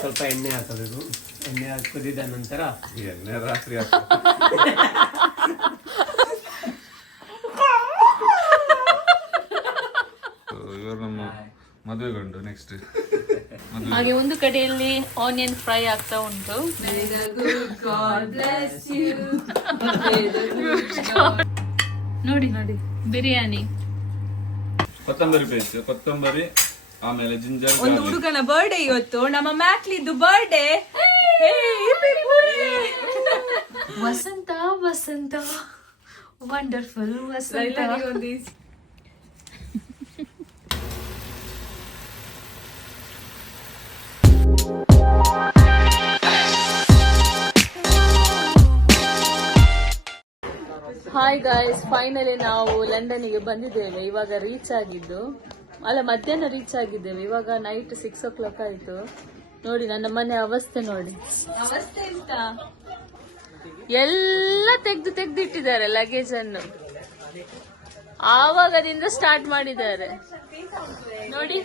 ಸ್ವಲ್ಪ ಎಣ್ಣೆ ಹಾಕಬೇಕು. ಎಣ್ಣೆ ಕುದಿದ ನಂತರ ಎಣ್ಣೆ ರಾತ್ರಿ ಇವರು ನಮ್ಮ ಮದುವೆ ಗಂಡು. ನೆಕ್ಸ್ಟ್ ಹಾಗೆ ಒಂದು ಕಡೆಯಲ್ಲಿ ಆನಿಯನ್ ಫ್ರೈ ಆಗ್ತಾ ಉಂಟು. ನೋಡಿ ನೋಡಿ ಬಿರಿಯಾನಿ, ಕೊತ್ತಂಬರಿ ಪೇಸ್ಟ್, ಕೊತ್ತಂಬರಿ, ಆಮೇಲೆ ಜಿಂಜರ್. ಒಂದು ಹುಡುಗನ ಬರ್ಡೇ ಇವತ್ತು, ನಮ್ಮ ಮ್ಯಾಕ್ಲಿದ್ದು ಬರ್ಡೇ. ವಸಂತ ವಸಂತ ವಂಡರ್ಫುಲ್ ವಸಂತ. ಹಾಯ್ ಗಾಯ್ಸ್, ಫೈನಲಿ ನಾವು ಲಂಡನ್ನಿಗೆ ಬಂದಿದ್ದೇವೆ. ಇವಾಗ ರೀಚ್ ಆಗಿದ್ದು ಅಲ್ಲ, ಮಧ್ಯಾಹ್ನ ರೀಚ್ ಆಗಿದ್ದೇವೆ. ಇವಾಗ ನೈಟ್ 6 o'clock ಆಯ್ತು. ನೋಡಿ ನನ್ನ ಮನೆ ಅವಸ್ಥೆ ನೋಡಿ. ಅವಸ್ಥೆ ಎಂತ? ಎಲ್ಲ ತೆಗ್ದಿಟ್ಟಿದ್ದಾರೆ ಲಗೇಜ್ ಅನ್ನು. ಆವಾಗದಿಂದ ಸ್ಟಾರ್ಟ್ ಮಾಡಿದ್ದಾರೆ ನೋಡಿ.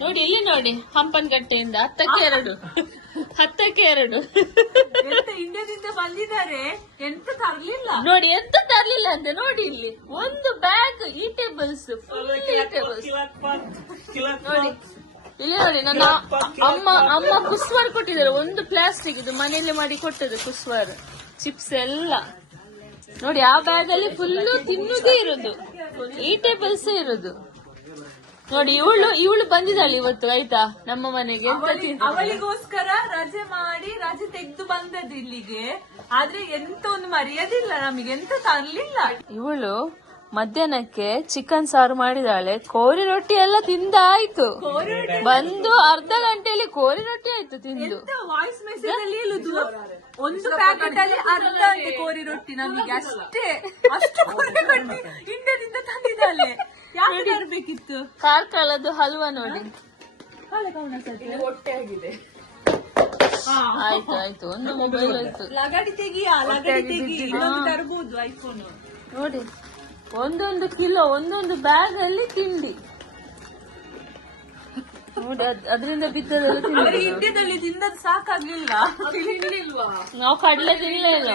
ನೋಡಿ ಇಲ್ಲಿ ನೋಡಿ, ಹಂಪನಕಟ್ಟೆಯಿಂದ 10ಕ್ಕೆ 2 ಇಂಡಿಯಾದಿಂದ ಬಂದಿದ್ದಾರೆ, ಎಂತ ತರ್ಲಿಲ್ಲ ನೋಡಿ. ಎಂತ ತರ್ಲಿಲ್ಲ ಅಂತ ನೋಡಿ. ಇಲ್ಲಿ ಒಂದು ಬ್ಯಾಗ್ ಈಟೇಬಲ್ಸ್ ನೋಡಿ. ಇಲ್ಲಿ ನೋಡಿ, ನನ್ನ ಅಮ್ಮ ಕುಸ್ವಾರ್ ಕೊಟ್ಟಿದ್ದಾರೆ. ಒಂದು ಪ್ಲಾಸ್ಟಿಕ್, ಇದು ಮನೆಯಲ್ಲೇ ಮಾಡಿ ಕೊಟ್ಟದ್ದು ಕುಸ್ವಾರ್, ಚಿಪ್ಸ್ ಎಲ್ಲ ನೋಡಿ. ಆ ಬ್ಯಾಗ್ ಅಲ್ಲಿ ಫುಲ್ಲು ತಿನ್ನುದೇ ಇರೋದು, ಈಟೇಬಲ್ಸ್ ಇರೋದು ನೋಡಿ. ಇವಳು ಬಂದಿದ್ದಾಳೆ ಇವತ್ತು, ಆಯ್ತಾ, ನಮ್ಮ ಮನೆಗೆ. ಅವಳಿಗೋಸ್ಕರ ರಜೆ ಮಾಡಿ ರಜೆ ತೆಗೆದು ಬಂದದ್ದು ಇಲ್ಲಿಗೆ. ಆದ್ರೆ ಎಂತ ಒಂದು ಮರ್ಯಾದಿಲ್ಲ ನಮಗೆ, ಎಂತ ತರ್ಲಿಲ್ಲ. ಇವಳು ಮಧ್ಯಾಹ್ನಕ್ಕೆ ಚಿಕನ್ ಸಾರು ಮಾಡಿದಾಳೆ. ಕೋರಿ ರೊಟ್ಟಿ ಎಲ್ಲ ತಿಂದಾಯ್ತು. ಬಂದು ಅರ್ಧ ಗಂಟೆಯಲ್ಲಿ ಕೋರಿ ರೊಟ್ಟಿ ಆಯ್ತು ತಿಂದು. ವಾಯ್ಸ್ ಮೆಸೇಜ್ ಅಲ್ಲಿ ಹೇಳುದು, ಒಂದು ಪ್ಯಾಕೆಟ್ ಅಲ್ಲಿ ಅರ್ಧ ಕೋರಿ ರೊಟ್ಟಿ ನಮಗೆ ಅಷ್ಟೇ. ಅಷ್ಟು ಕೋರಿ ರೊಟ್ಟಿ ಇಂಡಿಯಾದಿಂದ ತಂದಿದ್ದಾಳೆ. ಯಾಕೆ ತರಬೇಕಿತ್ತು? ಕಾರ್ಕಳದ್ದು ಹಲ್ವಾ ನೋಡಿ. ಹೊಟ್ಟೆ ಆಗಿದೆ. ಆಯ್ತು ಆಯ್ತು, ಒಂದು ಮೊಬೈಲ್ ಆಯ್ತು. ಲಗಾಡಿ ತೆಗಿ ಇನ್ನೊಂದು ತರಬಹುದು ಐಫೋನ್ ನೋಡಿ. ಒಂದೊಂದು ಕಿಲೋ, ಒಂದೊಂದು ಬ್ಯಾಗ್ ಅಲ್ಲಿ ತಿಂಡಿ ನೋಡಿ. ಅದರಿಂದ ಬಿದ್ದದೆಲ್ಲ ತಿಂಡಿ. ಇಂಡಿಯಾದಲ್ಲಿ ತಿಂದದ್ದು ಸಾಕಾಗ್ಲಿಲ್ಲ. ನಾವು ಕಡಲೆ ತಿನ್ನಲೇ ಇಲ್ಲ.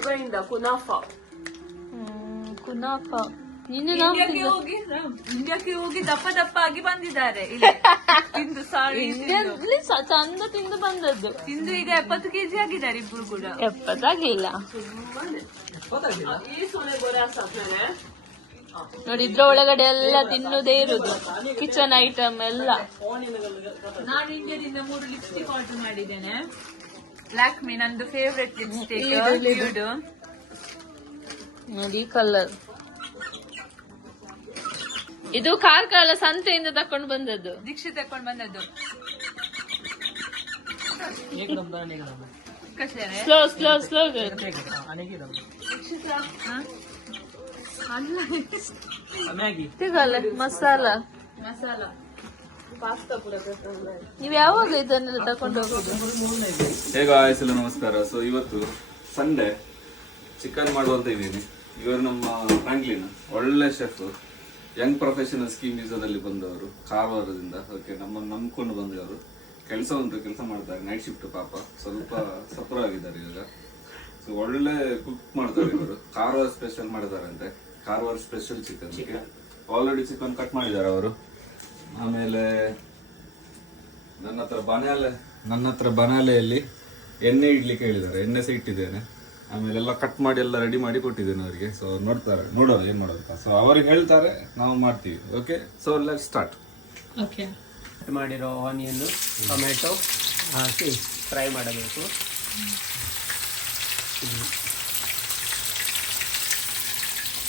ದುಬೈಯಿಂದ ಕುನಾಫಾ. ಇಂಡಿಯಾಕ್ಕೆ ಹೋಗಿ ದಪ್ಪ ಆಗಿ ಬಂದಿದ್ದಾರೆ. ತಿಂದು ಚಂದ ತಿಂದು ಬಂದದ್ದು. ತಿಂದು ಈಗ 70 kg ಆಗಿದ್ದಾರೆ ಇಬ್ರು ಕೂಡ. 70 ಆಗ್ಲಿಲ್ಲ ನೋಡಿ. ಇದ್ರ ಒಳಗಡೆ ಎಲ್ಲ ತಿನ್ನುದೇ ಇರುದು, ಕಿಚನ್ ಐಟಮ್ ಎಲ್ಲ. ನಾನು ಇಂಡಿಯಾದಿಂದ 3 ಲಿಪ್ಸ್ಟಿಕ್ ಆರ್ಡರ್ ಮಾಡಿದ್ದೇನೆ. ಲ್ಯಾಕ್ಮಿ ನಂದು ಫೇವ್ರೆಟ್ ಲಿಪ್ಸ್ಟಿಕ್. ನೋಡಿ ಕಲರ್. ಇದು ಕಾರ್ಕಳ ಸಂತೆಯಿಂದ ತಕೊಂಡು ಬಂದದ್ದು, ದೀಕ್ಷಿತ್ ತಕೊಂಡು ಬಂದದ್ದು. Slow slow slow. ಮಸಾಲ ನೀವ್ ಯಾವಾಗ ಇದನ್ನೆಲ್ಲ ತಕೊಂಡು ಹೋಗುದು? ಹೇಗ ಆಯ್ಸಲ್ಲ, ನಮಸ್ಕಾರ. ಸೊ ಇವತ್ತು ಸಂಡೇ ಚಿಕನ್ ಮಾಡುವಂತ ಇದ್ದೀನಿ. ಇವರು ನಮ್ಮ ಫ್ರಾಂಕ್ಲಿನ್, ಒಳ್ಳೆ ಶೆಫ್, ಯಂಗ್ ಪ್ರೊಫೆಷನಲ್ ಸ್ಕೀಮ್ ವೀಸಾದಲ್ಲಿ ಬಂದವರು, ಕಾರವಾರದಿಂದ. ಓಕೆ, ನಮ್ಮನ್ನು ನಂಬ್ಕೊಂಡು ಬಂದವರು. ಕೆಲಸ ಮಾಡ್ತಾರೆ, ನೈಟ್ ಶಿಫ್ಟ್. ಪಾಪ ಸ್ವಲ್ಪ ಸಫರ್ ಆಗಿದ್ದಾರೆ ಇವಾಗ. ಸೊ ಒಳ್ಳೆ ಕುಕ್ ಮಾಡ್ತಾರೆ ಇವರು. ಕಾರವಾರ ಸ್ಪೆಷಲ್ ಮಾಡಿದಾರಂತೆ, Karwar special chicken. Already chicken cut ಮಾಡಿದ್ದಾರೆ ಅವರು. ಆಮೇಲೆ ನನ್ನ ಹತ್ರ ಬನಾಲೆಯಲ್ಲಿ ಎಣ್ಣೆ ಇಡ್ಲಿಕ್ಕೆ ಹೇಳಿದ್ದಾರೆ. ಎಣ್ಣೆ ಸಹ ಇಟ್ಟಿದ್ದೇನೆ. ಆಮೇಲೆ ಎಲ್ಲ ಕಟ್ ಮಾಡಿ ಎಲ್ಲ ರೆಡಿ ಮಾಡಿ ಕೊಟ್ಟಿದ್ದೇನೆ ಅವರಿಗೆ. ಸೊ ನೋಡೋರು ಏನ್ ಮಾಡೋದು. ಸೊ ಅವ್ರಿಗೆ ಹೇಳ್ತಾರೆ, ನಾವು ಮಾಡ್ತೀವಿ. Okay, so let's start. Okay, ಮಾಡಿರೋ ಆನಿಯನ್, ಟೊಮೆಟೊ ಹಾಕಿ ಫ್ರೈ ಮಾಡಬೇಕು.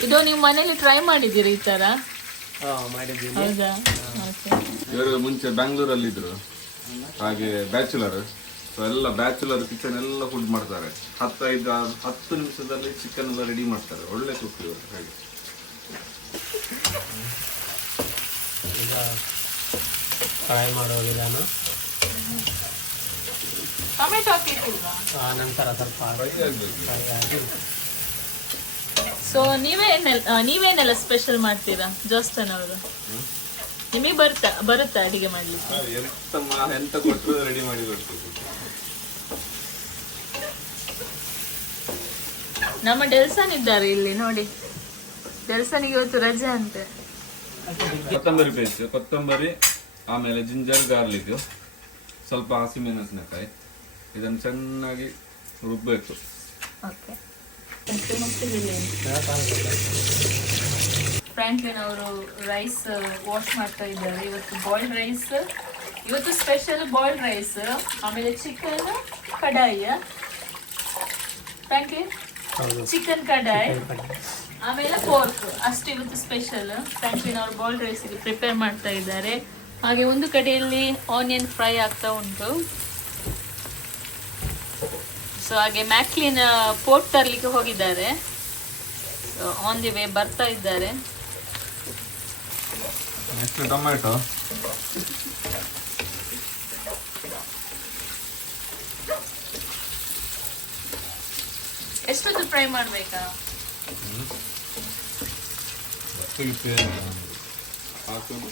ಇದು ನೀವು ಮನೇಲಿ ಟ್ರೈ ಮಾಡಿದ್ದೀರಿ ಈ ತರ? ಮಾಡಿದ್ದೀನಿ. ಹೌದಾ? ಇವರು ಮುಂಚೆ ಬ್ಯಾಂಗ್ಳೂರಲ್ಲಿ ಇದ್ರು, ಹಾಗೆ ಬ್ಯಾಚುಲರ್. ಸೊ ಎಲ್ಲ ಬ್ಯಾಚುಲರ್ ಕಿಚನ್ ಎಲ್ಲ ಫುಡ್ ಮಾಡ್ತಾರೆ. 10 ನಿಮಿಷದಲ್ಲಿ ಚಿಕನ್ ಎಲ್ಲ ರೆಡಿ ಮಾಡ್ತಾರೆ. ಒಳ್ಳೆ ಕುಕ್ ಇವರು. ಹಾಗೆ ಈಗ ಫ್ರೈ ಮಾಡೋ ವಿಧಾನ. ಟೊಮೆಟೊ ಹಾಕಿಲ್ವಾ? ನಂತರ ಸ್ವಲ್ಪ ಫ್ರೈ ಆಗಿ ಸೊ ನೀವೇನೆಲ್ಲ ಸ್ಪೆಷಲ್ ಮಾಡ್ತೀರಾ ಜೋಸ್ತನ್ ಅವರು? ನಿಮಗೆ ಬರುತ್ತಾ ಅಡಿಗೆ ಮಾಡ್ಲಿಕ್ಕೆ? ಎಂತ ಕೊಟ್ಟರು ರೆಡಿ ಮಾಡಿ ಕೊಡ್ತೀವಿ. ನಮ್ಮ ಡೆಲ್ಸನ್ ಇದ್ದಾರೆ ಇಲ್ಲಿ ನೋಡಿ. ಡೆಲ್ಸನಿಗೆ ಇವತ್ತು ರಜೆ ಅಂತೆ. ಕೊತ್ತಂಬರಿ ಪೇಸ್ಟ್, ಕೊತ್ತಂಬರಿ, ಆಮೇಲೆ ಜಿಂಜರ್ ಗಾರ್ಲಿಕ್, ಸ್ವಲ್ಪ ಹಸಿಮೆಣಸಿನಕಾಯಿ, ಇದನ್ನು ಚೆನ್ನಾಗಿ ರುಬ್ಬಬೇಕು. ಫ್ರಾಂಕ್ಲಿನ್ ಅವರು ರೈಸ್ ವಾಶ್ ಮಾಡ್ತಾ ಇದ್ದಾರೆ. ಇವತ್ತು ಬಾಯ್ಲ್ಡ್ ರೈಸ್, ಇವತ್ತು ಸ್ಪೆಷಲ್ ಬಾಯ್ಲ್ಡ್ ರೈಸ್, ಆಮೇಲೆ ಚಿಕನ್ ಕಡಾಯಿ. ಫ್ರಾಂಕ್ಲಿನ್ ಚಿಕನ್ ಕಡಾಯಿ, ಆಮೇಲೆ ಪೋರ್ಕ್ ಅಷ್ಟು ಇವತ್ತು ಸ್ಪೆಷಲ್. ಫ್ರಾಂಕ್ಲಿನ್ ಅವರು ಬಾಯ್ಲ್ಡ್ ರೈಸ್ಗೆ ಪ್ರಿಪೇರ್ ಮಾಡ್ತಾ ಇದ್ದಾರೆ. ಹಾಗೆ ಒಂದು ಕಡೆಯಲ್ಲಿ ಆನಿಯನ್ ಫ್ರೈ ಆಗ್ತಾ ಉಂಟು. ಸೊ ಹಾಗೆ ಮ್ಯಾಕ್ಲಿನ್ ಪೋರ್ಕ್ ತರಲಿಕ್ಕೆ ಹೋಗಿದ್ದಾರೆ. ಆನ್ ದಿ ವೇ ಬರ್ತಾ ಇದ್ದಾರೆ. ನೆಕ್ಸ್ಟ್ ಟೊಮೆಟೊ, ಎಷ್ಟೊತ್ತು ಫ್ರೈ ಮಾಡ್ಬೇಕಾ? ಹಾಕೋದು.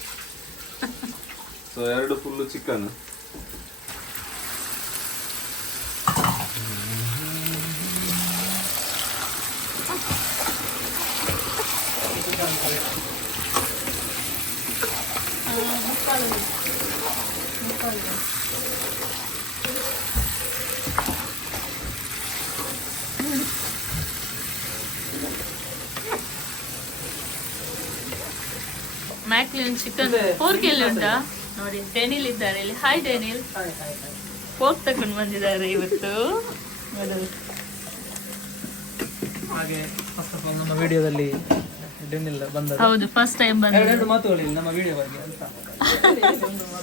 So 2 full chicken, Maclin chicken pork ಎಲ್ಲಿ ಉಂಟಾ ನೋಡಿ. ಡೆನಿಲ್ ಇದ್ದಾರೆ ಇಲ್ಲಿ. ಹಾಯ್ ಡೆನಿಲ್. ಪೋರ್ಕ್ ತಗೊಂಡು ಬಂದಿದ್ದಾರೆ ಇವತ್ತು. ಹಾಗೆ ಫಸ್ಟ್ ಆಫ್ ಆಲ್ ನಮ್ಮ ವಿಡಿಯೋದಲ್ಲಿ ಡೆನಿಲ್ ಬಂದ. ಹೌದು, ಫಸ್ಟ್ ಟೈಮ್ ಬಂದ. ಎರಡು ಮಾತುಗಳು ನಮ್ಮ ವಿಡಿಯೋ ಬಗ್ಗೆ ಅಂತ.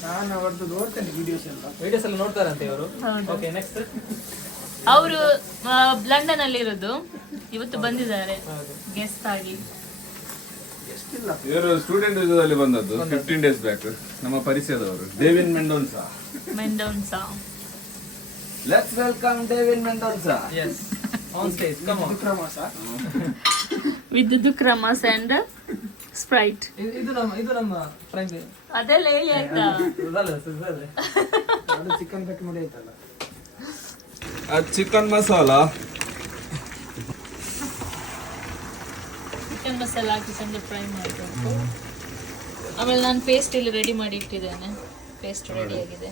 ನಾನು ಅವರದ್ದು ನೋಡ್ತೇನೆ ವಿಡಿಯೋಸ್ ಎಲ್ಲ ನೋಡ್ತಾರಂತೆ ಇವರು. ಓಕೆ, ನೆಕ್ಸ್ಟ್ ಅವರು ಲಂಡನ್ ಅಲ್ಲಿ ಇರೋದು. ಇವತ್ತು ಬಂದಿದ್ದಾರೆ ಗೆಸ್ಟ್ ಆಗಿ. ಇವರು ಸ್ಟೂಡೆಂಟ್ ವಿಸಾದಲ್ಲಿ ಬಂದದ್ದು 15 days ಬ್ಯಾಕ್. ನಮ್ಮ ಪರಿಚಯದವರು Davin Mendonsa. Let's welcome Davin Mendonsa. Yes, on stage. Come on. With Dukramas and Sprite. ಇದು ನಮ್ಮ ಫ್ರೆಂಡ್. ಅದೆಲ್ಲ ಹೇಳಿ ಆಯ್ತಾ? ಅದು ಚಿಕನ್ ಕಟ್ ಮಾಡಿ ಆಯ್ತಲ್ಲ. ಚಿಕನ್ ಮಸಾಲ, ಚಿಕನ್ ಮಸಾಲ ಹಾಕಿ ಸಂಜೆ ಫ್ರೈ ಮಾಡಬೇಕು. ಆಮೇಲೆ ನಾನು ಪೇಸ್ಟ್ ಇಲ್ಲಿ ರೆಡಿ ಮಾಡಿ ಇಟ್ಟಿದ್ದೇನೆ. ಪೇಸ್ಟ್ ರೆಡಿ ಆಗಿದೆ.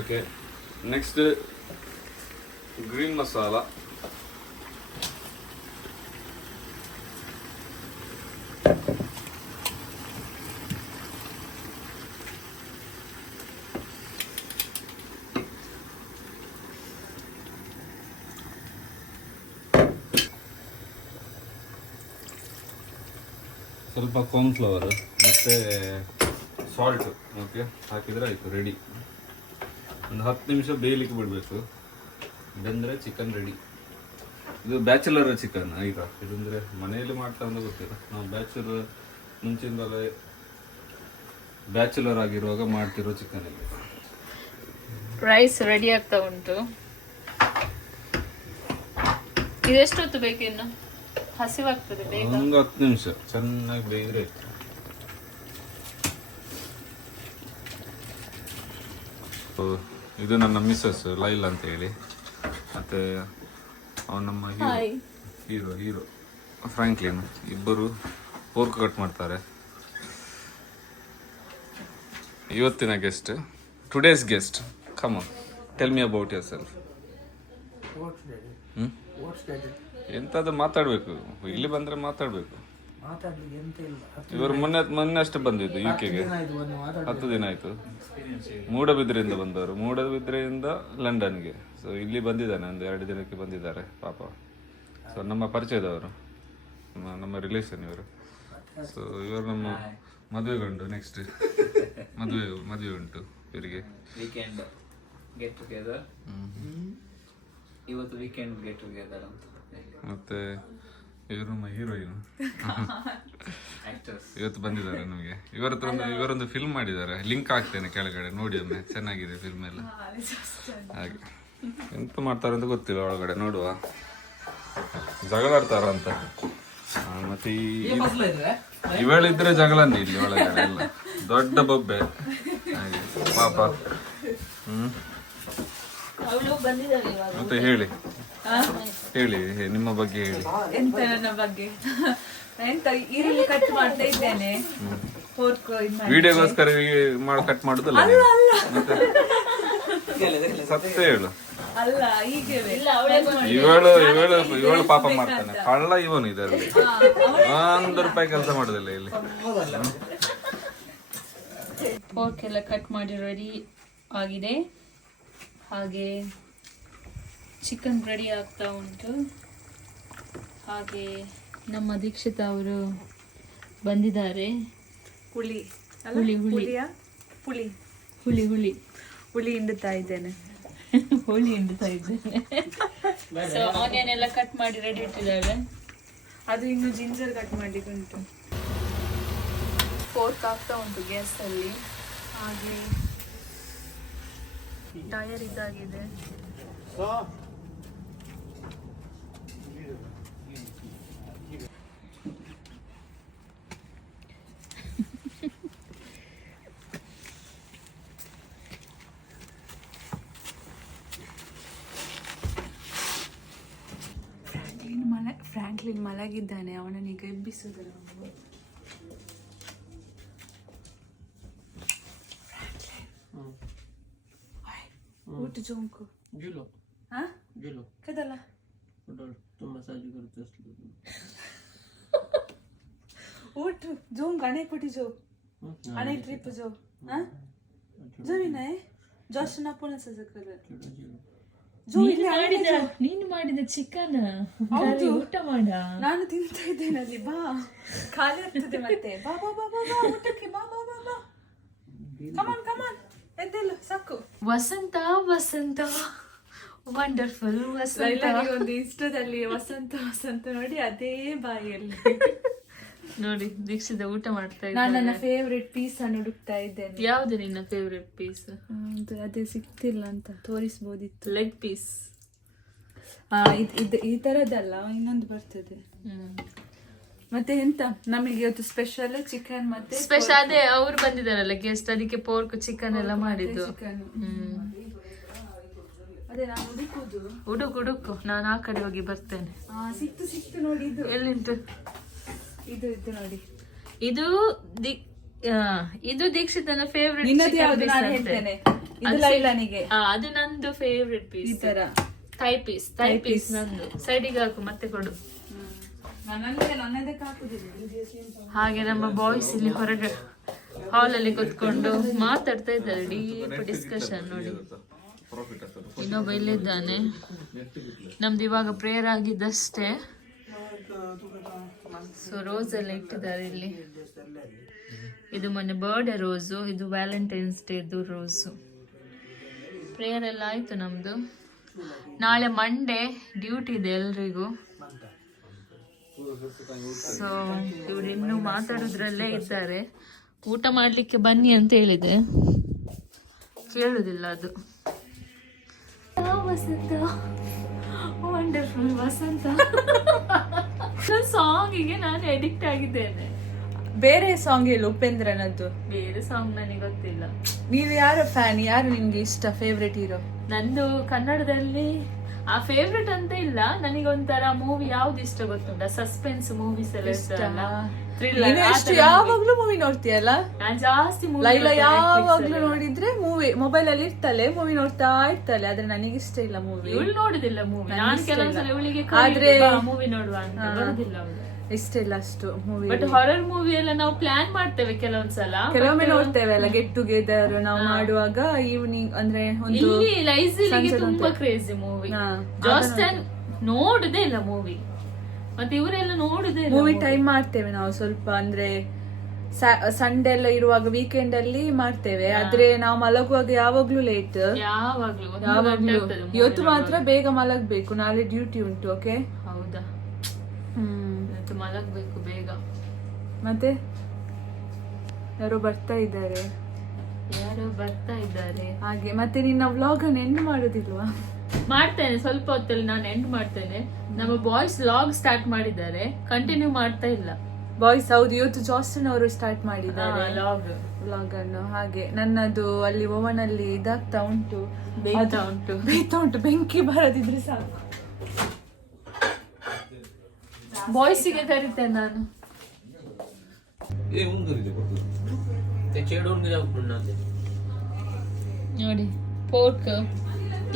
ಓಕೆ, ನೆಕ್ಸ್ಟ್ ಗ್ರೀನ್ ಮಸಾಲ, ಸ್ವಲ್ಪ ಕಾರ್ನ್ಫ್ಲವರ್ ಮತ್ತು ಸಾಲ್ಟ್. ಓಕೆ, ಹಾಕಿದರೆ ಆಯಿತು, ರೆಡಿ. ಒಂದು 10 ನಿಮಿಷ ಬೇಯಲಿಕ್ಕೆ ಬಿಡಬೇಕು. ಬೆಂದರೆ ಚಿಕನ್ ರೆಡಿ. ಇದು ಬ್ಯಾಚುಲರ್ ಚಿಕನ್ ಆಯಿತಾ. ಇದಂದರೆ ಮನೆಯಲ್ಲಿ ಮಾಡ್ತಾ ಅಂತ ಗೊತ್ತಿಲ್ಲ. ನಾವು ಮುಂಚಿಂದಲೇ ಬ್ಯಾಚುಲರ್ ಆಗಿರುವಾಗ ಮಾಡ್ತಿರೋ ಚಿಕನ್ ಇಲ್ಲಿ. ರೈಸ್ ರೆಡಿ ಆಗ್ತಾ ಉಂಟು. ಇದೆಷ್ಟೊತ್ತು ಬೇಕಿನ್ನು? ಹಸಿವಾಗ್ತದೆ ಬೇಗ. ಒಂದು 10 ನಿಮಿಷ ಚೆನ್ನಾಗಿ ಬೇಯಿದ್ರೆ ಆಯ್ತು. ಇದು ನನ್ನ ಮಿಸ್ಸಸ್ ಲೈಲ್ ಅಂತ ಹೇಳಿ, ಮತ್ತೆ ಅವನು ನಮ್ಮ ಹೀರೋ ಫ್ರಾಂಕ್ಲಿನ್. ಇಬ್ಬರು ಪೋರ್ಕ್ ಕಟ್ ಮಾಡ್ತಾರೆ. ಇವತ್ತಿನ guest, today's guest. Come on, tell me about your self. ಎಂತಾದ್ರೂ ಮಾತಾಡ್ಬೇಕು, ಇಲ್ಲಿ ಬಂದ್ರೆ ಮಾತಾಡ್ಬೇಕು. ಇವರು ಮೊನ್ನೆ ಅಷ್ಟೇ ಬಂದಿದ್ದು ಯುಕೆಗೆ. 10 ದಿನ ಆಯ್ತು. ಮೂಡಬಿದ್ರೆಯಿಂದ ಬಂದವರು, ಮೂಡಬಿದ್ರೆಯಿಂದ ಲಂಡನ್ಗೆ. ಸೊ ಇಲ್ಲಿ ಬಂದಿದ್ದಾನೆ, ಒಂದು 2 ದಿನಕ್ಕೆ ಬಂದಿದ್ದಾರೆ ಪಾಪ. ಸೊ ನಮ್ಮ ಪರಿಚಯದವರು, ನಮ್ಮ ರಿಲೇಷನ್ ಇವರು. ಸೊ ಇವರು ನಮ್ಮ ಮದುವೆ ಗಂಡು. ನೆಕ್ಸ್ಟ್ ಮದುವೆ ಉಂಟು ಇವರಿಗೆ. Weekend get together. ಇವತ್ತು ವೀಕೆಂಡ್ ಗೆಟ್ ಟುಗೆದರ್ ಅಂತ. ಮತ್ತೆ ಇವರು ನಮ್ಮ ಹೀರೋಯಿನ್ ಇವತ್ತು ಬಂದಿದ್ದಾರೆ ನಮಗೆ. ಇವರೊಂದು ಫಿಲ್ಮ್ ಮಾಡಿದ್ದಾರೆ, ಲಿಂಕ್ ಹಾಕ್ತೇನೆ ಕೆಳಗಡೆ, ನೋಡಿ ಒಮ್ಮೆ. ಚೆನ್ನಾಗಿದೆ ಫಿಲ್ಮ್ ಎಲ್ಲ. ಹಾಗೆ ಎಂತ ಮಾಡ್ತಾರೆ ಅಂತ ಗೊತ್ತಿಲ್ಲ, ಒಳಗಡೆ ನೋಡುವ. ಜಗಳಾಡ್ತಾರ ಅಂತ. ಮತ್ತೆ ಫಸಲ ಇದ್ರೆ ಇವಳಿದ್ರೆ ಜಗಳನ್ನೇ ಇಲ್ಲಿ ಒಳಗಡೆ ಎಲ್ಲ ದೊಡ್ಡ ಬೊಬ್ಬೆ ಹಾಗೆ ಪಾಪ. ಅವಳು ಬಂದಿದ್ದಾಳೆ ಇವಾಗ. ಮತ್ತೆ ಹೇಳಿ ನಿಮ್ಮ ಬಗ್ಗೆ ಹೇಳಿ. ಎಂತ ನನ್ನ ಬಗ್ಗೆ ಎಂತ ಈರುಳ್ಳಿ ಕಟ್ ಮಾಡ್ತಾ ಇದ್ದೇನೆ. ವಿಡಿಯೋಗೋಸ್ಕರ ಕಟ್ ಮಾಡುದಲ್ಲ ಮತ್ತೆ ಸತ್ಯ ಹೇಳು. ಅಲ್ಲ ಹೀಗೆ ಇವಳು ಪಾಪ ಮಾಡ್ತಾನೆ, ಕಳ್ಳ ಇವನು ಇದರಲ್ಲಿ ₹1 ಕೆಲಸ ಮಾಡುದಿಲ್ಲ ಇಲ್ಲಿ. ಪೋರ್ಕ್ ಎಲ್ಲ ಕಟ್ ಮಾಡಿ ರೆಡಿ ಆಗಿದೆ. ಹಾಗೆ ಚಿಕನ್ ರೆಡಿ ಆಗ್ತಾ ಉಂಟು. ಹಾಗೆ ನಮ್ಮ ದೀಕ್ಷಿತ ಅವರು ಬಂದಿದ್ದಾರೆ. ಹುಳಿ ಹುಳಿ ಹುಳಿ ಹುಳಿ ಹುಳಿ ಹುಳಿ ಹುಳಿ ಹಿಂಡುತ್ತಾ ಇದ್ದೇನೆ. ಹುಳಿ ಹಿಂಡುತ್ತಾ ಇದ್ದೇನೆ. ಸೊ ಆನಿಯನ್ ಎಲ್ಲ ಕಟ್ ಮಾಡಿ ರೆಡಿ ಇಟ್ಟಿದ್ದಾಳೆ. ಅದು ಇನ್ನು ಜಿಂಜರ್ ಕಟ್ ಮಾಡ್ಲಿಕ್ಕೆ ಉಂಟು. ಪೋರ್ಕ್ ಆಗ್ತಾ ಉಂಟು ಗ್ಯಾಸ್ ಅಲ್ಲಿ. ಹಾಗೆ ಟೈರ್ ಇದಾಗಿದೆ. ಫ್ರಾಂಕ್ಲಿನ್ ಮಲಗಿದ್ದಾನೆ, ಅವನನ್ನೀಗ ಎಬ್ಬಿಸುವುದಿಲ್ಲ. ಊಟ ಜೋಂಕು ಕದಲ್ಲ ಊಟ ಜೋಂಕ್ ಅಣೆ ಪುಟಿ ಜೋ ಅಣೆ ಟ್ರಿಪ್ ಜೋ ಜೋ ವಿನಯ್ ಜೋಶ್ ನ ಪುನಃ ಸಜಕರ ನೀನು ಮಾಡಿದ ಚಿಕನ್ ಊಟ ಮಾಡ. ನಾನು ತಿಂತಾ ಇದ್ದೇನೆ ಅಲ್ಲಿ. ಬಾ, ಖಾಲಿ ಆಗ್ತದೆ ಮತ್ತೆ. ಬಾ ಬಾ ಬಾ ಬಾ ಬಾ ಊಟಕ್ಕೆ ಬಾ ಬಾ ಬಾ ಬಾ. ಕಮಾನ್ ಕಮಾನ್ ಎದ್ದೆಲ್ಲ ಸಾಕು. ವಸಂತ ವಸಂತ ವಂಡರ್ಫುಲ್ ವಸಂತ. ಒಂದು ಇನ್ಸ್ಟಾದಲ್ಲಿ ವಸಂತ ವಸಂತ ನೋಡಿ ಅದೇ ಬಾಯಲ್ಲಿ ನೋಡಿ ದೀಕ್ಷಿತ ಊಟ ಮಾಡ್ತಾ ನಾನು ಇದ್ದಾಳೆ. ನನ್ನ ಫೇವ್ರೆಟ್ ಪೀಸ್ ಅನ್ನು ಹುಡುಕ್ತಾ ಇದ್ದೇನೆ. ಯಾವ್ದು ನಿನ್ನ ಫೇವ್ರೆಟ್ ಪೀಸ್? ಅದೇ ಸಿಗ್ತಿಲ್ಲ ಅಂತ ತೋರಿಸ್ಬೋದಿತ್ತು. Leg piece. ಈ ತರದಲ್ಲ, ಇನ್ನೊಂದು ಬರ್ತದೆ. ಮತ್ತೆ ಎಂತ ನಮಗೆ ಇವತ್ತು ಸ್ಪೆಷಲ್ ಚಿಕನ್ ಮತ್ತೆ ಸ್ಪೆಷಲ್. ಅದೇ ಅವ್ರು ಬಂದಿದಾರಲ್ಲ ಗೆಸ್ಟ್, ಅದಕ್ಕೆ ಪೋರ್ಕ್ ಚಿಕನ್ ಎಲ್ಲ ಮಾಡಿದ್ದು. ಅದೇ ನಾನು ಹುಡುಕುದು. ಹುಡುಕು ನಾನು ಆ ಕಡೆ ಹೋಗಿ ಬರ್ತೇನೆ. ಸಿಕ್ತು ನೋಡಿ. ಇದು ಎಲ್ಲಿಂಟು? ಇದು ನೋಡಿ. ಇದು ದೀಕ್ಷಿತನ ಫೇವ್ರೆಟ್. ಅದು ನಂದು ಫೇವ್ರೆಟ್ ಪೀಸ್. ಈ ತರ ಥೈ ಪೀಸ್ ನಂದು. ಸೈಡಿಗೆ ಹಾಕು ಮತ್ತೆ ಕೊಡು. ಹಾಗೆ ನಮ್ಮ ಬಾಯ್ಸ್ ಇಲ್ಲಿ ಹೊರಗೆ ಹಾಲ್ ಅಲ್ಲಿ ಕುತ್ಕೊಂಡು ಮಾತಾಡ್ತಾ ಇದ್ದಾರೆ. ಡೀಪ್ ಡಿಸ್ಕಷನ್ ನೋಡಿ. ಇನ್ನೊಬ್ಬ ಇಲ್ಲಿದ್ದಾನೆ. ನಮ್ದು ಇವಾಗ ಪ್ರೇಯರ್ ಆಗಿದ್ದಷ್ಟೇ. ಸೊ ರೋಸ್ ಎಲ್ಲ ಇಟ್ಟಿದ್ದಾರೆ ಇಲ್ಲಿ. ಇದು ಮೊನ್ನೆ ಬರ್ಡೇ ರೋಸು, ಇದು ವ್ಯಾಲೆಂಟೈನ್ಸ್ ಡೇದು ರೋಸು. ಪ್ರೇಯರ್ ಎಲ್ಲ ಆಯ್ತು ನಮ್ದು. ನಾಳೆ ಮಂಡೇ ಡ್ಯೂಟಿ ಇದೆ ಎಲ್ರಿಗೂ. ಸೊ ಇವ್ರು ಇನ್ನೂ ಮಾತಾಡೋದ್ರಲ್ಲೇ ಇದ್ದಾರೆ. ಊಟ ಮಾಡ್ಲಿಕ್ಕೆ ಬನ್ನಿ ಅಂತ ಹೇಳಿದೆ, ಕೇಳುದಿಲ್ಲ ಅದು. ವಸಂತ ವಂಡರ್ಫುಲ್ ವಸಂತ ಸಾಂಗಿಗೆ ನಾನು ಎಡಿಕ್ಟ್ ಆಗಿದ್ದೇನೆ. ಬೇರೆ ಸಾಂಗ್ ಇಲ್ಲ ಉಪೇಂದ್ರನದ್ದು. ಬೇರೆ ಸಾಂಗ್ ನನಗೆ ಗೊತ್ತಿಲ್ಲ. ನೀವು ಯಾರ ಫ್ಯಾನ್? ಯಾರು ನಿಮ್ಗೆ ಇಷ್ಟ ಫೇವ್ರೆಟ್ ಹೀರೋ? ನಂದು ಕನ್ನಡದಲ್ಲಿ ಆ ಫೇವ್ರೆಟ್ ಅಂತ ಇಲ್ಲ. ನನಗೆ ಒಂಥರ ಮೂವಿ ಯಾವ್ದು ಇಷ್ಟ ಗೊತ್ತುಂಟ? ಸಸ್ಪೆನ್ಸ್ ಮೂವೀಸ್ ಎಲ್ಲ ಇಷ್ಟಲ್ಲ. ಯಾವಾಗ್ಲೂ ಮೂವಿ ನೋಡ್ತೀಯಲ್ಲ? ನಾನ್ ಜಾಸ್ತಿ ಲೈಲಾ ಯಾವಾಗ್ಲೂ ನೋಡಿದ್ರೆ ಮೂವಿ ಮೊಬೈಲ್ ಅಲ್ಲಿ ಇರ್ತಾಳೆ, ಮೂವಿ ನೋಡ್ತಾ ಇರ್ತಾಳೆ. ಆದ್ರೆ ನನಗೆ ಇಷ್ಟ ಇಲ್ಲ ಮೂವಿ. ಇವಳು ನೋಡುದಿಲ್ಲ ಮೂವಿ. ನಾನು ಕೆಲವೊಂದ್ಸಲ ಇವಳಿಗೆ ಮೂವಿ ನೋಡುವ ಅಂತ ಬರುದಿಲ್ಲ ಅವಳು. ಇಷ್ಟ ಇಲ್ಲ ಅಷ್ಟು ಮೂವಿ. ಬಟ್ ಹಾರರ್ ಮೂವಿ ಎಲ್ಲ ನಾವು ಪ್ಲಾನ್ ಮಾಡ್ತೇವೆ ಕೆಲವೊಂದ್ಸಲ. ಕೆಲವೊಮ್ಮೆ ನೋಡ್ತೇವೆ ಅಲ್ಲ, ಗೆಟ್ ಟುಗೆದರ್ ನಾವು ಮಾಡುವಾಗ ಈವ್ನಿಂಗ್ ಅಂದ್ರೆ ಇಲ್ಲಿ ಲೈಸಿಲಿಗೆ ತುಂಬಾ ಕ್ರೇಜಿ ಮೂವಿ. ಜಾಸ್ಟನ್ ನೋಡುದೇ ಇಲ್ಲ ಮೂವಿ. ಮತ್ತೆ ಇವರೆಲ್ಲ ನೋಡುದೇ ಇಲ್ಲ ಮೂವಿ. ಟೈಮ್ ಮಾಡ್ತೇವೆ ನಾವು ಸ್ವಲ್ಪ, ಅಂದ್ರೆ ಸಂಡೇ ಎಲ್ಲ ಇರುವಾಗ ವೀಕೆಂಡ್ ಅಲ್ಲಿ ಮಾಡ್ತೇವೆ. ಆದ್ರೆ ನಾವು ಮಲಗುವಾಗ ಯಾವಾಗ್ಲೂ ಲೇಟ್. ಯಾವಾಗ್ಲೂ ಇವತ್ತು ಮಾತ್ರ ಬೇಗ ಮಲಗ್ಬೇಕು, ನಾಳೆ ಡ್ಯೂಟಿ ಉಂಟು. ಓಕೆ ಹೌದಾ? ಮಲಗ್ಬೇಕು ಬೇಗ. ಮತ್ತೆ ಯಾರೋ ಬರ್ತಾ ಇದ್ದಾರೆ. ಹಾಗೆ ಮತ್ತೆ ನಿನ್ನ ವ್ಲಾಗ್ ಅನ್ನು ಎಂಡ್ ಮಾಡುದಿಲ್ವಾ? ಮಾಡ್ತೇನೆ ಸ್ವಲ್ಪ ಹೊತ್ತಲ್ಲಿ ನಾನು ಎಂಡ್ ಮಾಡ್ತೇನೆ. ನಮ್ಮ ಬಾಯ್ಸ್ ಲಾಗ್ ಸ್ಟಾರ್ಟ್ ಮಾಡಿದ್ದಾರೆ, ಕಂಟಿನ್ಯೂ ಮಾಡ್ತಾ ಇಲ್ಲ. ಬಾಯ್ಸ್ ಹೌದು, ಇವತ್ತು ಜಾಸ್ಟನ್ ಅವರು ಸ್ಟಾರ್ಟ್ ಮಾಡಿದ್ದಾರೆ ಲಾಗ್ ವ್ಲಾಗ್ ಅನ್ನು. ಹಾಗೆ ನನ್ನದು ಅಲ್ಲಿ ಓವನ್ ಅಲ್ಲಿ ಇದಾಗ್ತಾ ಉಂಟು, ಬೇಯ್ತಾ ಉಂಟು, ಬೆಂಕಿ ಬರದಿದ್ರೆ ಸಾಕು. ಬಾಯ್ಸಿಗೆ ಕರಿತೇನೆ ನಾನು. ನೋಡಿ ಪೋರ್ಕ್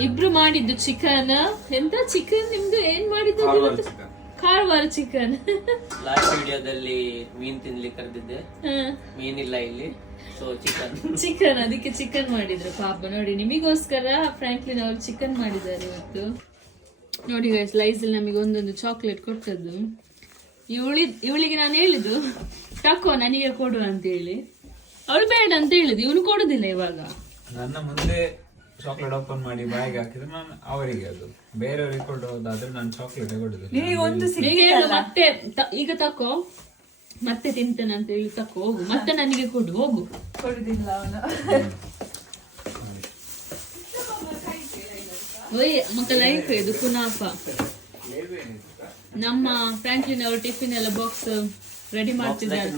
ಇಬ್ರು ಮಾಡಿದ್ದು ಚಿಕನ್. ಎಂತ ಚಿಕನ್ ನಿಮ್ದು? ಏನ್ ಮಾಡಿದ್ದು? ಕಾರವಾರ ಚಿಕನ್. ಲಾಸ್ಟ್ ವಿಡಿಯೋದಲ್ಲಿ ಮೀನ್ ತಿನ್ಲಿಕ್ಕೆ ಕರೆದಿದ್ದೆ, ಮೀನಿಲ್ಲ ಇಲ್ಲಿ, ಸೊ ಚಿಕನ್ ಅದಕ್ಕೆ ಚಿಕನ್ ಮಾಡಿದ್ರು ಪಾಪ. ನೋಡಿ ನಿಮಗೋಸ್ಕರ ಫ್ರಾಂಕ್ಲಿನ್ ಅವರು ಚಿಕನ್ ಮಾಡಿದ್ದಾರೆ ಇವತ್ತು. ನೋಡಿ ಗೈಸ್, ಲೈಸಲ್ಲಿ ನಮಗೆ ಒಂದೊಂದು ಚಾಕ್ಲೇಟ್ ಕೊಟ್ಟದ್ದು. ಇವಳಿಗೆ ನಾನು ಹೇಳಿದ್ದು ತಕೋ ನನಗೆ ಕೊಡು ಅಂತ ಹೇಳಿ, ಅವಳು ಬೇಡ ಅಂತ ಹೇಳಿದ್ದು. ಇವನು ಕೊಡುದಿಲ್ಲ ಇವಾಗ. ನನ್ನ ಮುಂದೆ ಚಾಕ್ಲೇಟ್ ಓಪನ್ ಮಾಡಿ ಬಾಯಿಗೆ ಹಾಕಿದ್ರೆ ನಾನು ಅವರಿಗೆ, ಅದು ಬೇರೆಯವರಿಗೆ ಕೊಡೋದಾದ್ರೆ ನಾನು ಚಾಕ್ಲೇಟ್ ಕೊಡುದಿಲ್ಲ. ಮತ್ತೆ ಈಗ ತಕೋ, ಮತ್ತೆ ತಿಂತೇನೆ ಅಂತ ಹೇಳಿ ತಕೋ, ಹೋಗು, ಮತ್ತೆ ನನಗೆ ಕೊಡು, ಹೋಗು. ಕೊಡುದಿಲ್ಲ ಅವನು. ಲೈಕ್ ಇದು ಕುನಾಫ. ನಮ್ಮ ಫ್ರಾಂಕ್ಲಿನ್ ಅವರು ಟಿಫಿನ್ ಎಲ್ಲ ಬಾಕ್ಸ್ ರೆಡಿ ಮಾಡ್ತಿದ್ದಾರೆ.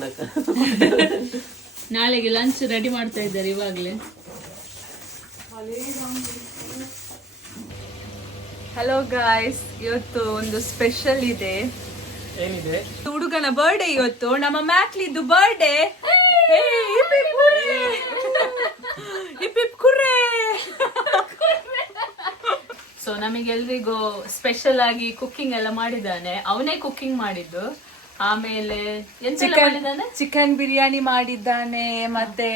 ನಾಳೆಗೆ ಲಂಚ್ ರೆಡಿ ಮಾಡ್ತಾ ಇದ್ದಾರೆ ಇವಾಗ್ಲೇ. ಹಲೋ ಗಾಯ್ಸ್, ಇವತ್ತು ಒಂದು ಸ್ಪೆಷಲ್ ಇದೆ. ಏನಿದೆ? ಹುಡುಗನ ಬರ್ಡೇ ಇವತ್ತು, ನಮ್ಮ ಮ್ಯಾಕ್ಲಿದ್ದು ಬರ್ಡೇ. ಸೊ ನಮಗೆಲ್ರಿಗೂ ಸ್ಪೆಷಲ್ ಆಗಿ ಕುಕ್ಕಿಂಗ್ ಎಲ್ಲ ಮಾಡಿದ್ದಾನೆ. ಅವನೇ ಕುಕ್ಕಿಂಗ್ ಮಾಡಿದ್ದು. ಆಮೇಲೆ ಎಂತೆಲ್ಲ ಮಾಡಿದ್ದಾನೆ? ಚಿಕನ್ ಬಿರಿಯಾನಿ ಮಾಡಿದ್ದಾನೆ, ಮತ್ತೆ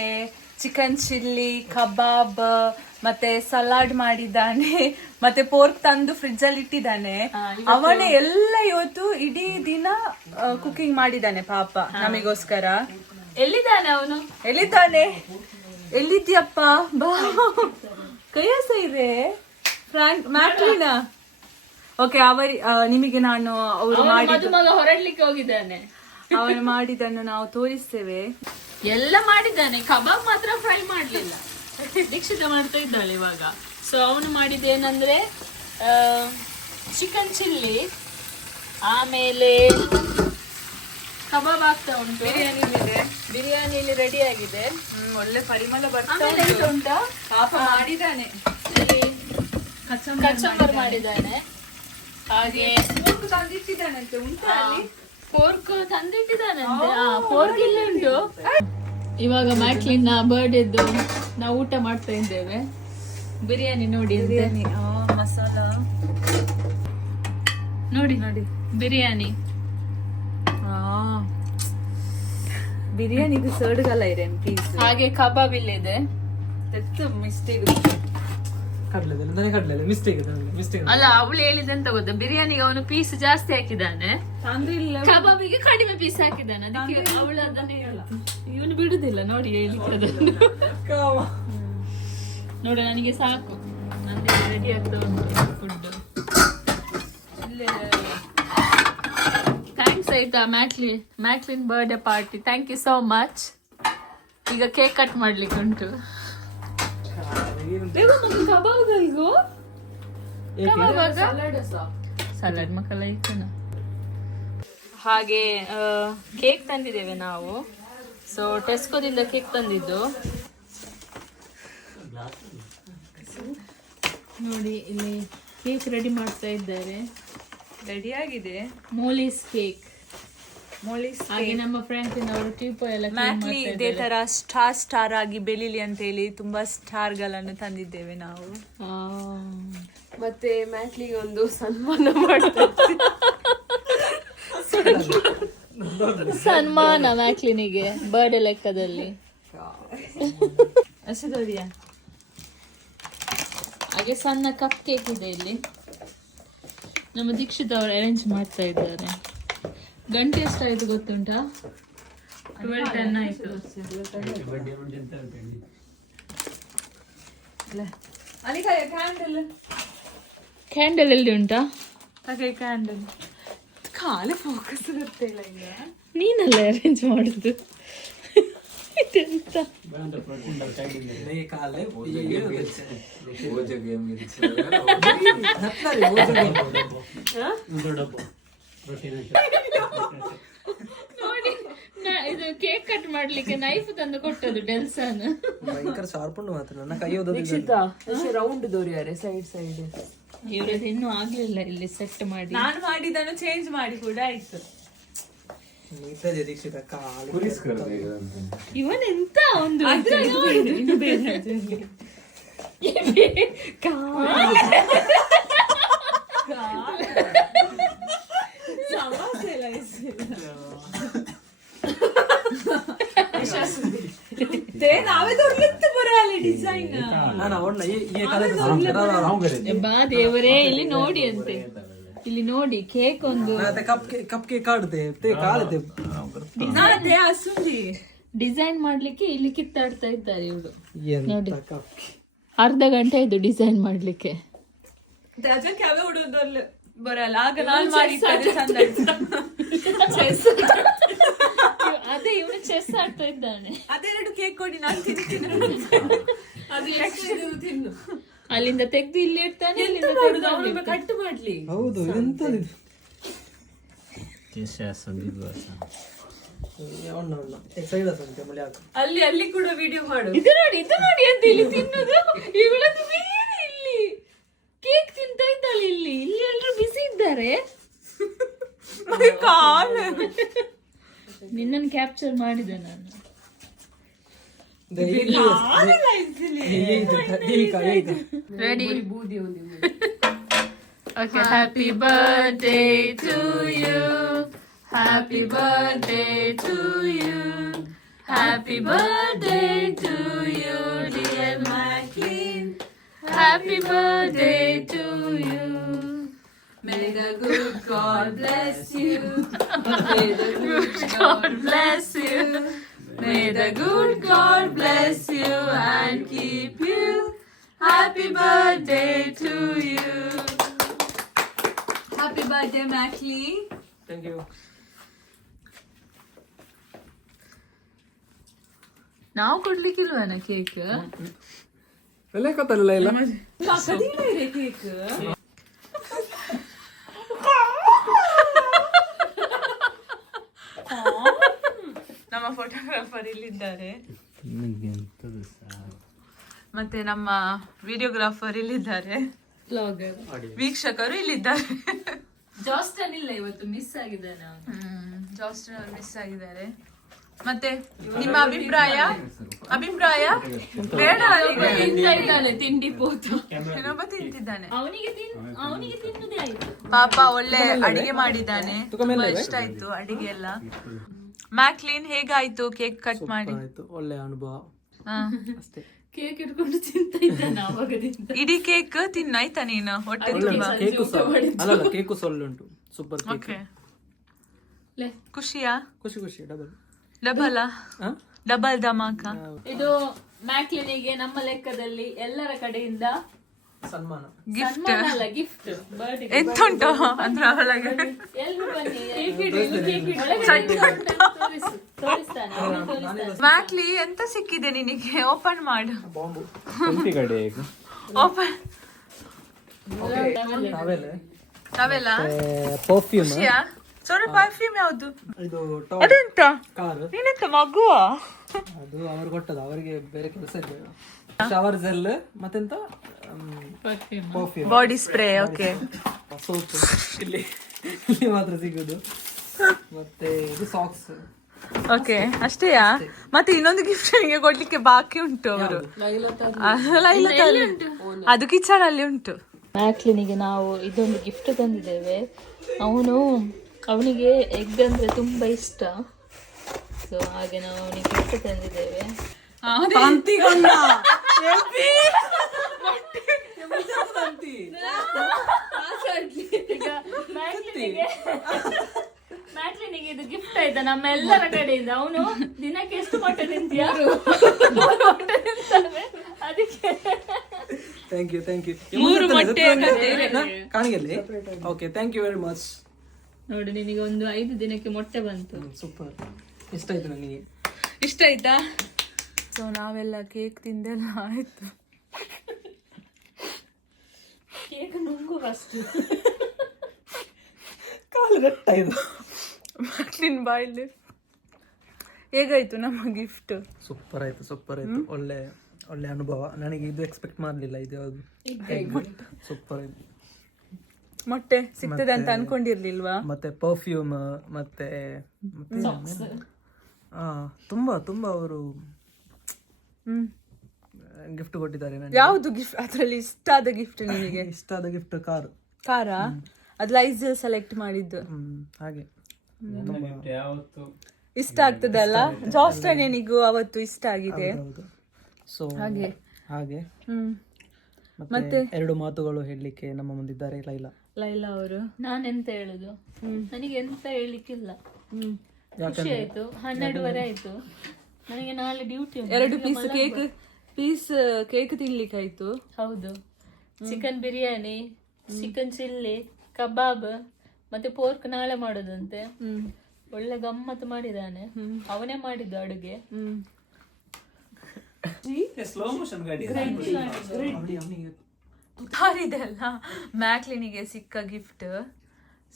ಚಿಕನ್ ಚಿಲ್ಲಿ, ಕಬಾಬ್, ಮತ್ತೆ ಸಲಾಡ್ ಮಾಡಿದ್ದಾನೆ, ಮತ್ತೆ ಪೋರ್ಕ್ ತಂದು ಫ್ರಿಡ್ಜ್ ಅಲ್ಲಿ ಇಟ್ಟಿದ್ದಾನೆ. ಅವನೇ ಎಲ್ಲ ಇವತ್ತು ಇಡೀ ದಿನ ಕುಕಿಂಗ್ ಮಾಡಿದ್ದಾನೆ ಪಾಪ ನಮಗೋಸ್ಕರ. ಎಲ್ಲಿದ್ದಾನೆ ಅವನು? ಎಲ್ಲಿದ್ಯಪ್ಪ? ಬಾ, ಕೈಯಸ ಇದೆ ಫ್ರಾಂಕ್ ಮ್ಯಾಕ್ಲಿನ. ಓಕೆ, ನಿಮಗೆ ನಾನು ಅವರು ಮಗ ಹೊರಡ್ಲಿಕ್ಕೆ ಹೋಗಿದ್ದಾನೆ. ಅವನು ಮಾಡಿದ್ದನ್ನು ನಾವು ತೋರಿಸ್ತೇವೆ. ಎಲ್ಲ ಮಾಡಿದ್ದಾನೆ, ಕಬಾಬ್ ಮಾತ್ರ ಫ್ರೈ ಮಾಡ್ಲಿಲ್ಲ. ದೀಕ್ಷಿತ ಮಾಡ್ತಾ ಇದ್ದಾಳೆ ಇವಾಗ. ಸೊ ಅವನು ಮಾಡಿದ್ದೇನಂದ್ರೆ ಚಿಕನ್ ಚಿಲ್ಲಿ, ಆಮೇಲೆ ಕಬಾಬ್ ಆಗ್ತಾ ಉಂಟು. ಬಿರಿಯಾನಿ ಇಲ್ಲಿ ರೆಡಿ ಆಗಿದೆ. ಒಳ್ಳೆ ಪರಿಮಳ ಆಮೇಲೆ ಎಂತ ಉಂಟಾ? ಪಾಪ ಮಾಡಿದ್ದಾನೆ, ಕಚಂಬರ್ ಮಾಡಿದ್ದಾನೆ. ಹಾಗೆ ತಂದಿಟ್ಟಿದ್ದಾನಂತೆ, ಉಂಟಾ ಅಲ್ಲಿ ಪೋರ್ಕ್ ತಂದಿಟ್ಟಿದ್ದಾನಂತೆ. ಪೋರ್ಕ್ ಇಲ್ಲಿ ಉಂಟು. ಇವಾಗ ಮ್ಯಾಕ್ಲಿನ್ ಬರ್ಡೇದು ನಾವು ಊಟ ಮಾಡ್ತಾ ಇದ್ದೇವೆ. ಬಿರಿಯಾನಿ ನೋಡಿ, ಬಿರಿಯಾನಿ ಮಸಾಲ ನೋಡಿ ನೋಡಿ ಬಿರಿಯಾನಿ. ಬಿರಿಯಾನಿದು ಸರ್ಡ್ಗಲ್ಲ ಇದೆ ಪೀಸ್. ಹಾಗೆ ಕಬಾಬ್ ಇಲ್ಲಿದೆ. ಮಿಸ್ಟೇಕ್ ಮಿಸ್ಟೇಕ್ ಅಲ್ಲ, ಅವಳು ಹೇಳಿದೆ ಅಂತ ಗೊತ್ತಾ, ಬಿರಿಯಾನಿಗೆ ಅವನು ಪೀಸ್ ಜಾಸ್ತಿ ಹಾಕಿದ್ದಾನೆ, ಕಬಾಬಿಗೆ ಕಡಿಮೆ ಪೀಸ್ ಹಾಕಿದ್ದಾನೆ. ಅದಕ್ಕೆ ಅವಳು ಅದನ್ನೇ ಇವನು ಬಿಡುದಿಲ್ಲ ನೋಡಿ ಹೇಳಿಕ್ಕೆ ಅದನ್ನು. ನೋಡಿ ನನಗೆ ಸಾಕು, ನಂದೇ ರೆಡಿ ಆಗ್ತಾ ಉಂಟು ಫುಡ್. ಥ್ಯಾಂಕ್ಸ್ ಆಯ್ತಾ Maclin birthday party, thank you so much. ಈಗ ಕೇಕ್ ಕಟ್ ಮಾಡ್ಲಿಕ್ಕೆ ಉಂಟು. ಸಲಾಡ್ ಮಕ್ಕಳ ಇಕ್ಕನ. ಹಾಗೆ ಕೇಕ್ ತಂದಿದ್ದೇವೆ ನಾವು. ಸೊ ಟೆಸ್ಕೋದಿಂದ ಕೇಕ್ ತಂದಿದ್ದು. ನೋಡಿ ಇಲ್ಲಿ ಕೇಕ್ ರೆಡಿ ಮಾಡ್ತಾ ಇದ್ದಾರೆ. ರೆಡಿ ಆಗಿದೆ ಮೋಲಿಸ್ ಕೇಕ್. ಹಾಗೆ ನಮ್ಮ ಫ್ರೆಂಡ್ಸ್ ಅವರು ಟೀಪೋ ಎಲ್ಲ ಮ್ಯಾಕ್ಲಿ ಇದೇ ತರ ಸ್ಟಾರ್ ಆಗಿ ಬೆಳಿಲಿ ಅಂತ ಹೇಳಿ ತುಂಬಾ ಸ್ಟಾರ್ ಗಳನ್ನು ತಂದಿದ್ದೇವೆ ನಾವು. ಮತ್ತೆ ಮ್ಯಾಕ್ಲಿಗೆ ಒಂದು ಸನ್ಮಾನ ಮಾಡ್ತಾ ಸನ್ಮಾನ ಮ್ಯಾಕ್ಲಿನಿಗೆ ಬರ್ಡೇ ಲೆಕ್ಕದಲ್ಲಿ. ಹಸಿದೋಡಿಯಾ? ಹಾಗೆ ಸಣ್ಣ ಕಪ್ ಕೇಕ್ ಇದೆ ಇಲ್ಲಿ. ನಮ್ಮ ದೀಕ್ಷಿತ್ ಅವರು ಅರೇಂಜ್ ಮಾಡ್ತಾ ಇದ್ದಾರೆ. ಗಂಟೆ ಎಷ್ಟಾಯ್ತು ಗೊತ್ತುಂಟಾ? 12:10 ಆಯ್ತು. ಕ್ಯಾಂಡಲ್ ಎಲ್ಲಿ ಉಂಟಾ? ಹಾಗೆ ಕ್ಯಾಂಡಲ್ ಖಾಲಿ ಫೋಕಸ್ ಗೊತ್ತಿಲ್ಲ. ಈಗ ನೀನಲ್ಲ ಅರೇಂಜ್ ಮಾಡುದು. ಎಂತ ನೋಡಿ ಇದು ಕೇಕ್ ಕಟ್ ಮಾಡ್ಲಿಕ್ಕೆ ನೈಫ್ ತಂದು ಕೊಟ್ಟದ್ದು ಡೆಲ್ಸನ್. ಭಯಂಕರ ಶಾರ್ಪ್ ಉಂಟು ಮಾತ್ರ ನನ್ನ ಕೈ ಓದೋದು ರೌಂಡ್ ದೋರಿಯಾರೆ ಸೈಡ್ ಸೈಡ್. ಇವ್ರದ್ದು ಇನ್ನೂ ಆಗ್ಲಿಲ್ಲ ಇಲ್ಲಿ ಸೆಟ್ ಮಾಡಿ. ನಾನು ಮಾಡಿದ್ದನ್ನು ಚೇಂಜ್ ಮಾಡಿ ಕೂಡ ಆಯ್ತು. ದೀಕ್ಷಿತ ಕಾಲು ಇವನೆಂತ ಒಂದು ನಾವೇ ದೊಡ್ಡ ಬರಲ್ಲ ಡಿಸೈನ್. ಬಾ ದೇವರೇ, ಇಲ್ಲಿ ನೋಡಿ ಅಂತೆ, ಇಲ್ಲಿ ನೋಡಿ ಕೇಕ್ ಒಂದು ಕಪ್ ಕೇಕ್ ಆಡುತ್ತೆ ಕಾಲುತ್ತೆ ಡಿಸೈನ್ ಮಾಡ್ಲಿಕ್ಕೆ ಇಲ್ಲಿ ಕಿತ್ತಾಡ್ತಾ ಇದ್ದಾರೆ ಇವರು. ನೋಡಿ ಅರ್ಧ ಗಂಟೆ ಇದು ಡಿಸೈನ್ ಮಾಡ್ಲಿಕ್ಕೆ. ಅದಕ್ಕೆ ಅವೇ ಹುಡುಗರು ಬರಲ್ಲ. ಆಗ ನಾನು ಮಾಡಿ ಅದೇ ಇವನು ಚೆಸ್ ಆಡ್ತಾ ಇದ್ದಾನೆ. ಅದೆರಡು ಕೇಕ್ ಕೊಡಿ, ನಾನು ತಿಂತೀನಿ. ತಿನ್ನು. ಅಲ್ಲಿಂದ ತೆಗ್ದು ಇಲ್ಲಿ ಇಡ್ತಾನೆ, ಕಟ್ ಮಾಡ್ಲಿ. ಹೌದು ಎಂತದಿದು ಅಲ್ಲಿ ಅಲ್ಲಿ ಕೂಡ ವಿಡಿಯೋ ಮಾಡು. ಇದು ನೋಡಿ ಅಂತ ಇಲ್ಲಿ ತಿನ್ನೋದು. ಇವಳದ್ದು ಬೇರೆ, ಇಲ್ಲಿ ಕೇಕ್ ತಿಂತಾ ಇದ್ದಾಳೆ. ಇಲ್ಲಿ ಎಲ್ಲರೂ ಬಿಸಿ ಇದ್ದಾರೆ. ನಿನ್ನನ್ನು ಕ್ಯಾಪ್ಚರ್ ಮಾಡಿದೆ ನಾನು. Ready? Okay, happy birthday to you. Happy birthday to you. Happy birthday to you, dear Maclean. Happy birthday to you. May the good God bless you. May the good God bless you. May the good God bless you and keep you. Happy birthday to you. Happy birthday, Mackley. Thank you. ನಾವು ಕೊಡ್ಲಿಕ್ಕಿಲ್ವನ cake? ಬೆಲೆ ಗೊತ್ತಲ್ಲ ಇಲ್ಲ cake ನಮ್ಮ photographer ಇಲ್ಲಿದ್ದಾರೆ, ಮತ್ತೆ ನಮ್ಮ videographer ಇಲ್ಲಿದ್ದಾರೆ, ವೀಕ್ಷಕರು ಇಲ್ಲಿದ್ದಾರೆ. ಜಾಸ್ಟನ್ ಇಲ್ಲ ಇವತ್ತು, ಮಿಸ್ ಆಗಿದ್ದಾನೆ. ಜಾಸ್ಟನ್ ಮಿಸ್ ಆಗಿದ್ದಾರೆ. ಮತ್ತೆ ನಿಮ್ಮ ಅಭಿಪ್ರಾಯ ಬೇಡ. ಇದ್ದಾಳೆ ತಿಂಡಿ ಪೋತು, ಇನ್ನೊಬ್ಬ ತಿಂತಿದ್ದಾನೆ. ಅವನಿಗೆ ತಿನ್ನುದೇ ಆಯ್ತು. ಪಾಪ ಒಳ್ಳೆ ಅಡಿಗೆ ಮಾಡಿದ್ದಾನೆ, ತುಂಬಾ ಇಷ್ಟ ಆಯ್ತು ಅಡಿಗೆ ಎಲ್ಲ. ಮ್ಯಾಕ್ಲೀನ್ ಹೇಗಾಯ್ತು ಕೇಕ್ ಕಟ್ ಮಾಡಿ? ಒಳ್ಳೆ ಅನುಭವ ಅಷ್ಟೇ. ಕೇಕ್ ಇಟ್ಕೊಂಡು ತಿಂತ ಇದ್ದಾನೆ ಆವಾಗದಿಂದ. ಇಡೀ ಕೇಕ್ ತಿನ್ನಾಯ್ತಾ ನೀನು? ಹೊಟ್ಟೆ ತುಂಬಾ ಅಲ್ಲ ಕೇಕು ಸೊಳ್ಳೆ ಉಂಟು, ಸೂಪರ್ ಕೇಕ್. ಖುಷಿಯಾ? ಖುಷಿ ಡಬಲ್ ಧಮಾಕ. ಇದು ಮ್ಯಾಕ್ಲಿನಿಗೆ ನಮ್ಮ ಲೆಕ್ಕದಲ್ಲಿ ಎಲ್ಲರ ಕಡೆಯಿಂದ ಸನ್ಮಾನ, ಗಿಫ್ಟ್. ಎಂತುಂಟು ಅದ್ರ ಒಳಗೆ? ಎಲ್ರು ಬನ್ನಿ, ಮ್ಯಾಕ್ಲಿ ಎಂತ ಸಿಕ್ಕಿದೆ ನಿನಗೆ? ಓಪನ್ ಮಾಡು. Bomb open. ನಾವೆಲ್ಲ ಪರ್ಫ್ಯೂಮ್. ಸೋನ ಪರ್ಫ್ಯೂಮ್ ಯಾವುದು? ಇದು ಅದೆಂತ? ಕಾರ್. ನೀನೆಂತ ಮಗುವ? ಅದು ಅವ್ರು ಕೊಟ್ಟದ್ದು, ಅವರಿಗೆ ಬೇರೆ ಕೆಲಸ ಇದೆ. ಶವರ್ ಜೆಲ್ ಮತ್ತೆಂತ perfume, body spray. Okay, soap ಇಲ್ಲಿ ಮಾತ್ರ ಸಿಗುದು. ಮತ್ತೆ ಇದು ಸಾಕ್ಸ್. ಓಕೆ, ಅಷ್ಟೇಯಾ? ಮತ್ತೆ ಇನ್ನೊಂದು ಗಿಫ್ಟ್ ನಿಮಗೆ ಕೊಡ್ಲಿಕ್ಕೆ ಬಾಕಿ ಉಂಟು. ಅವರು ಅದು ಕಿಚನ್ ಅಲ್ಲಿ ಉಂಟು. ಮ್ಯಾಕ್ಲಿನಿಗೆ ನಾವು ಇದೊಂದು ಗಿಫ್ಟ್ ತಂದಿದ್ದೇವೆ. ಅವನಿಗೆ ಎಗ್ ಅಂದ್ರೆ ತುಂಬಾ ಇಷ್ಟ, ಸೊ ಹಾಗೆ ನಾವು ಅವನಿಗೆ ಗಿಫ್ಟ್ ತಂದಿದ್ದೇವೆ. ಈಗ ಮ್ಯಾಕ್ಲಿನಿಗೆ ಇದು ಗಿಫ್ಟ್ ಆಯ್ತಾ ನಮ್ಮೆಲ್ಲರ ಕಡೆಯಿಂದ. ಅವನು ದಿನಕ್ಕೆ ಎಷ್ಟು ಮೊಟ್ಟೆ ತಿಂತೀಯ? ಅದಕ್ಕೆ ಥ್ಯಾಂಕ್ ಯು 3 ಮೊಟ್ಟೆ ಕಾಣಿಗೆಲ್ಲಿ. Okay, thank you very much. ನೋಡಿ, ನಿನಗೆ ಒಂದು 5 ದಿನಕ್ಕೆ ಮೊಟ್ಟೆ ಬಂತು. ಸೂಪರ್, ಇಷ್ಟ ಆಯ್ತು ನನಗೆ. ಇಷ್ಟ ಆಯ್ತಾ? ಸೊ ನಾವೆಲ್ಲ ಕೇಕ್ ತಿಂದೆಲ್ಲ ಆಯ್ತು. Cake ನುಂಗು first. ಕಾಲು ಗಟ್ಟ ಇದು. ಮಕ್ಳಿನ ಬಾಯಲ್ಲಿ. ಹೇಗಾಯ್ತು ನಮ್ಮ ಗಿಫ್ಟ್? ಸೂಪರ್ ಆಯ್ತು, ಸೂಪರ್ ಆಯ್ತು. ಒಳ್ಳೆ ಒಳ್ಳೆ ಅನುಭವ. ನನಗೆ ಇದು ಎಕ್ಸ್ಪೆಕ್ಟ್ ಮಾಡಲಿಲ್ಲ. ಇದು ಯಾವುದು ಸೂಪರ್ ಆಯ್ತು. ಮೊಟ್ಟೆ ಸಿಗ್ತದೆ ಅಂತ ಅನ್ಕೊಂಡಿರ್ಲಿಲ್ವಾ? ಮತ್ತೆ ಪರ್ಫ್ಯೂಮ್ ಮತ್ತೆ ತುಂಬಾ ತುಂಬಾ ಅವರು ಗಿಫ್ಟ್ ಕೊಟ್ಟಿದ್ದಾರೆ ನನಗೆ. ಯಾವುದು ಗಿಫ್ಟ್? ಅದ್ರಲ್ಲಿ ಇಷ್ಟ ಆದ ಗಿಫ್ಟ್ ನಿಮಗೆ? ಇಷ್ಟ ಆದ ಗಿಫ್ಟ್ ಕಾರ. ಅದು ಲೈಸಲ್ ಸೆಲೆಕ್ಟ್ ಮಾಡಿದ್ದು. ಹಾಗೆ ಯಾವತ್ತು ಇಷ್ಟ ಆಗ್ತದಲ್ಲ. ಜಾಸ್ಟನಿಗೂ ಅವತ್ತು ಇಷ್ಟ ಆಗಿದೆ. ಸೊ ಹಾಗೆ ಹಾಗೆ ಮತ್ತೆ 2 ಮಾತುಗಳು ಹೇಳಲಿಕ್ಕೆ ನಮ್ಮ ಮುಂದಿದ್ದಾರೆ ಲೈಲಾ ಅವರು. ನಾನೆಂತ ಹೇಳುದು, ನನಗೆ ಎಂತ ಹೇಳಲಿಕ್ಕಿಲ್ಲ. ಖುಷಿ ಆಯ್ತು. 12:30 ಆಯ್ತು. ನನಗೆ ನಾಳೆ ಡ್ಯೂಟಿ ಉಂಟು. 2 ಪೀಸ್ ಕೇಕ್ ತಿನ್ಲಿಕ್ಕಾಯ್ತು. ಹೌದು. Chicken biryani, chicken chilli, kebab ಮತ್ತೆ ಪೋರ್ಕ್ ನಾಳೆ ಮಾಡೋದಂತೆ. ಒಳ್ಳೆ ಗಮ್ಮತ್ತು ಮಾಡಿದಾನೆ. ಅವನೇ ಮಾಡಿದ್ದು ಅಡುಗೆ. ಸ್ಲೋ ಮೋಷನ್ ಗಾಡಿ ತುತಾರಿದೆ ಅಲ್ಲ, ಮ್ಯಾಕ್ಲಿನಿಗೆ ಸಿಕ್ಕ ಗಿಫ್ಟ್.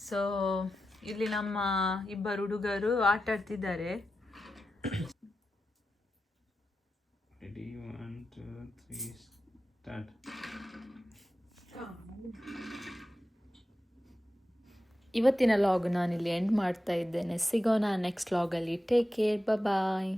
ಸೊ ಇಲ್ಲಿ ನಮ್ಮ 2 ಹುಡುಗರು ಆಟ ಆಡ್ತಿದ್ದಾರೆ. Ready 1 2 3 start. ಇವತ್ತಿನ ಲಾಗ್ ನಾನಿಲ್ಲಿ ಎಂಡ್ ಮಾಡ್ತಾ ಇದ್ದೇನೆ. ಸಿಗೋಣ ನೆಕ್ಸ್ಟ್ ಲಾಗಲ್ಲಿ. ಟೇಕ್ ಕೇರ್, ಬಾಯ್.